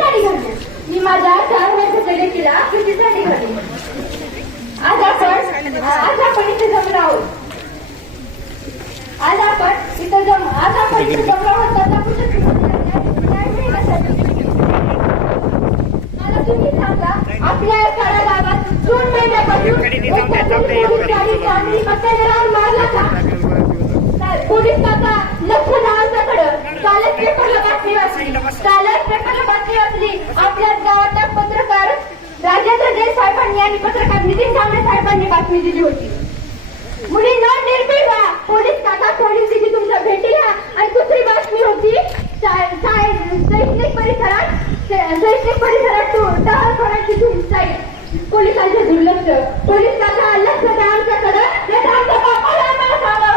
माझ्या चार वर्षाच्या लेकीला कितीसाठी आज आपण आज आपण इथे जमलो आहोत. आज आपण इथं जम आज आपण इथे जमलो आहोत. मला तुम्ही सांगा आपल्या या गावात जून महिन्यापासून चांगली पत्त्याने राहून मारला का तर पोलीस काका लक्ष द्या आमच्याकडं कालच पेपरला बातमी वाचली कालच पेपरला बातमी वाचली आपल्याच गावाच्या पत्रकार राजेंद्र जय साहेबांनी आणि पत्रकार नितीन कांबळे साहेबांनी बातमी दिली होती. मुलींना निर्भीड व्हा. पोलीस काका पोलीस दिदी तुमच्या भेटीला. आणि दुसरी बातमी होती शैक्षणिक परिसरात शैक्षणिक परिसरात तू टहल करायची पोलिसांचे दुर्लक्ष. पोलीस काका लक्ष द्या आमच्याकडं.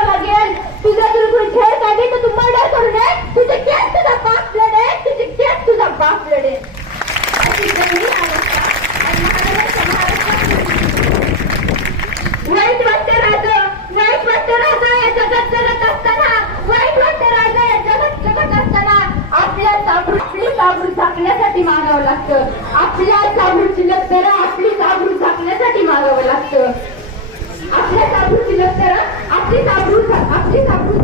लागेल. तुझा बिलकुल खेळ काढली तर तू मर्डर करू नये. तुझे केस तुझा बाप लढे तुझे केस तुझा बाप लढे मागावं लागतं. आपल्या चाबूची लक्तर आपली चाबरू झाकण्यासाठी मागावं लागतं. आपल्या चाबूची लक्तर आपली चाबरू आपली चाबरू